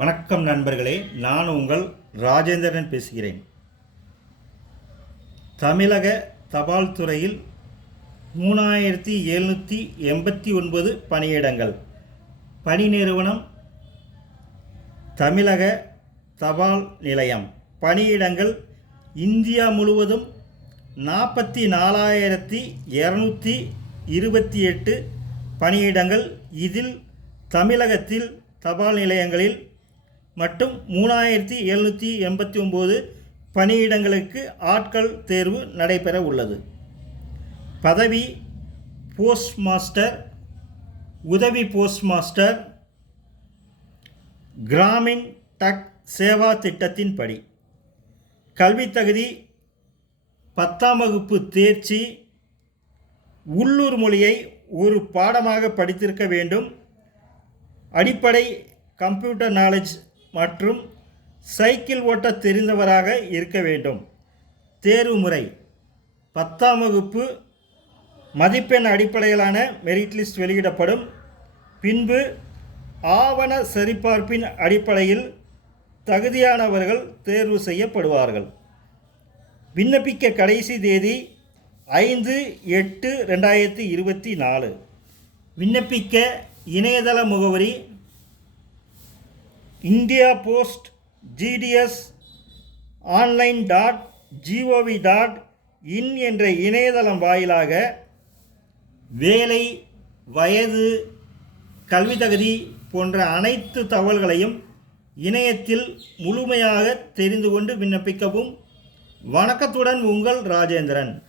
வணக்கம் நண்பர்களே நான் உங்கள் ராஜேந்திரன் பேசுகிறேன். தமிழக தபால் துறையில் மூணாயிரத்தி எழுநூற்றி எண்பத்தி ஒன்பது பணியிடங்கள். பணி நிறுவனம் தமிழக தபால் நிலையம். பணியிடங்கள் இந்தியா முழுவதும் நாற்பத்தி நாலாயிரத்தி இரநூத்தி இருபத்தி எட்டு பணியிடங்கள். இதில் தமிழகத்தில் தபால் நிலையங்களில் மட்டும் மூணாயிரத்தி எழுநூற்றி எண்பத்தி ஒம்பது பணியிடங்களுக்கு ஆட்கள் தேர்வு நடைபெற உள்ளது. பதவி போஸ்ட் மாஸ்டர் உதவி போஸ்ட் மாஸ்டர் கிராமின் டக் சேவா திட்டத்தின்படி கல்வித் தகுதி பத்தாம் வகுப்பு தேர்ச்சி உள்ளூர் மொழியை ஒரு பாடமாக படித்திருக்க வேண்டும். அடிப்படை கம்ப்யூட்டர் நாலேஜ் மற்றும் சைக்கிள் ஓட்ட தெரிந்தவராக இருக்க வேண்டும். தேர்வு முறை. பத்தாம் வகுப்பு மதிப்பெண் அடிப்படையிலான மெரிட் லிஸ்ட் வெளியிடப்படும். பின்பு ஆவண சரிபார்ப்பின் அடிப்படையில் தகுதியானவர்கள் தேர்வு செய்யப்படுவார்கள். விண்ணப்பிக்க கடைசி தேதி ஐந்து எட்டு ரெண்டாயிரத்தி இருபத்தி நாலு. விண்ணப்பிக்க இணையதள முகவரி India post GDS online dot GOV dot in என்ற இணையதளம் வாயிலாக வேலை வயது கல்வி தகுதி போன்ற அனைத்து தகவல்களையும் இணையத்தில் முழுமையாக தெரிந்து கொண்டு விண்ணப்பிக்கவும். வணக்கத்துடன் உங்கள் ராஜேந்திரன்.